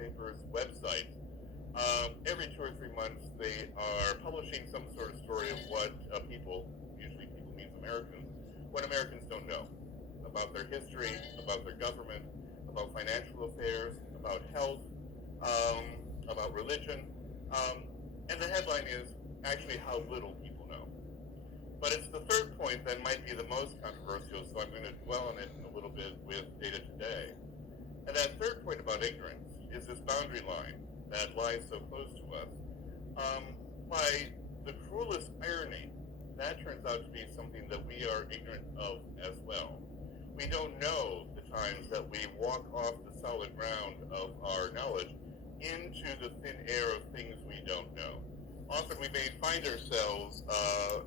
newspapers, websites. Every 2 or 3 months, they are publishing some sort of story of what people, usually people means Americans, what Americans don't know about their history, about their government, about financial affairs, about health, about religion. And the headline is actually how little people know. But it's the third point that might be the most controversial, so I'm going to dwell on it a little bit with data today. And that third point about ignorance is this boundary line that lies so close to us. By the cruelest irony, that turns out to be something that we are ignorant of as well. We don't know the times that we walk off the solid ground of our knowledge into the thin air of things we don't know. Often we may find ourselves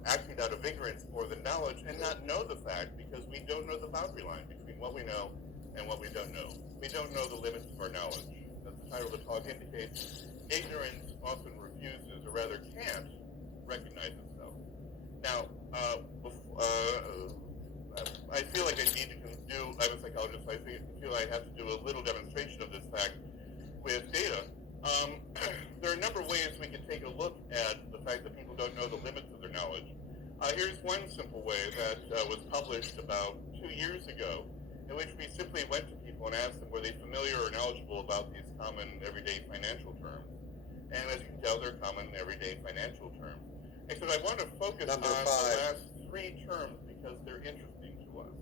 acting out of ignorance for the knowledge and not know the fact because we don't know the boundary line between what we know and what we don't know. We don't know the limits of our knowledge. As the title of the talk indicates, ignorance often refuses, or rather can't, recognize itself. Now, I feel like I need to do, I'm a psychologist, so I feel I have to do a little demonstration of this fact with data. There are a number of ways we can take a look at the fact that people don't know the limits of their knowledge. Here's one simple way that was published about 2 years ago, in which we simply went to people and asked them were they familiar or knowledgeable about these common everyday financial terms. And as you can tell, they're common everyday financial terms. Except I want to focus on the last 3 terms because they're interesting to us.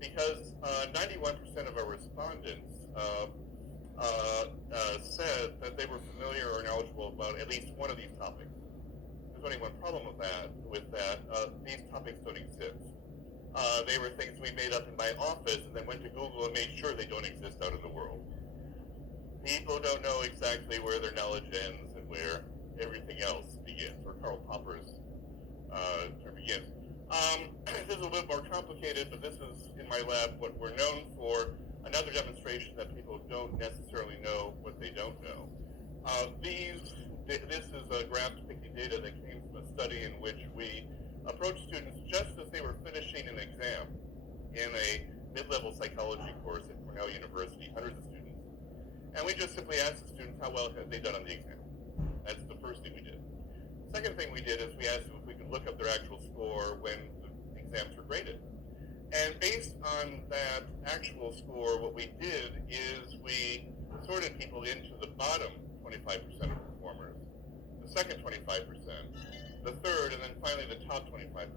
Because 91% of our respondents said that they were familiar or knowledgeable about at least one of these topics. There's only one problem with that. These topics don't exist. They were things we made up in my office and then went to Google and made sure they don't exist out in the world. People don't know exactly where their knowledge ends and where everything else begins, or Karl Popper's term begins. This is a little more complicated, but this is, in my lab, what we're known for. Another demonstration that people don't necessarily know what they don't know. This is a graph depicting data that came from a study in which we approached students just as they were finishing an exam in a mid-level psychology course at Cornell University, hundreds of students. And we just simply asked the students how well had they done on the exam. That's the first thing we did. Second thing we did is we asked them if we could look up their actual score when the exams were graded. And based on that actual score, what we did is we sorted people into the bottom 25% of performers, the second 25%, the third, and then finally the top 25%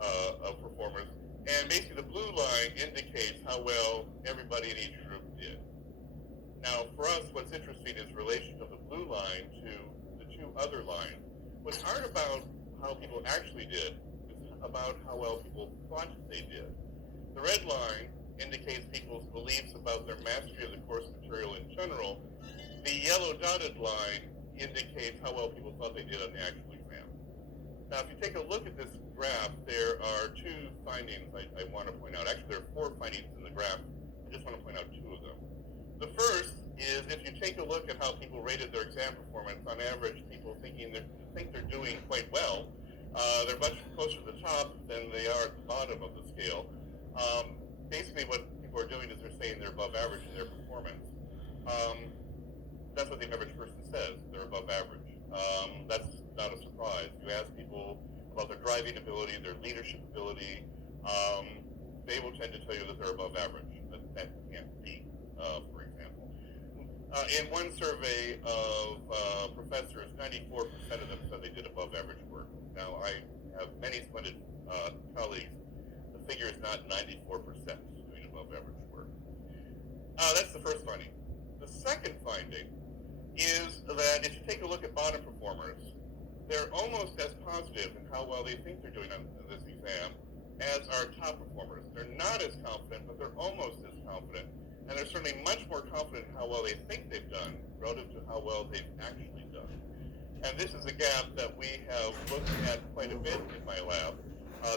of performers. And basically the blue line indicates how well everybody in each group did. Now, for us, what's interesting is relation of the blue line to the 2 other lines, which aren't about how people actually did, about how well people thought they did. The red line indicates people's beliefs about their mastery of the course material in general. The yellow dotted line indicates how well people thought they did on the actual exam. Now, if you take a look at this graph, there are 2 findings I want to point out. Actually, there are 4 findings in the graph. I just want to point out 2 of them. The first is if you take a look at how people rated their exam performance, on average, people think they're doing quite well. They're much closer to the top than they are at the bottom of the scale. Basically, what people are doing is they're saying they're above average in their performance. That's what the average person says. They're above average. That's not a surprise. You ask people about their driving ability, their leadership ability, they will tend to tell you that they're above average. That can't be, for example. In one survey of professors, 94% of them said they did above average work. Now, I have many splendid colleagues. The figure is not 94% doing above average work. That's the first finding. The second finding is that if you take a look at bottom performers, they're almost as positive in how well they think they're doing on this exam as our top performers. They're not as confident, but they're almost as confident. And they're certainly much more confident in how well they think they've done relative to how well they've actually done. And this is a gap that we have looked at quite a bit in my lab.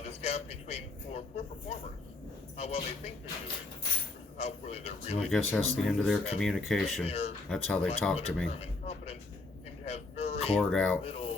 This gap between poor performers, how well they think they're doing, versus how poorly they're really doing. I guess that's the end of their communication. That's how they talk to me. Seem to have very Cord out. little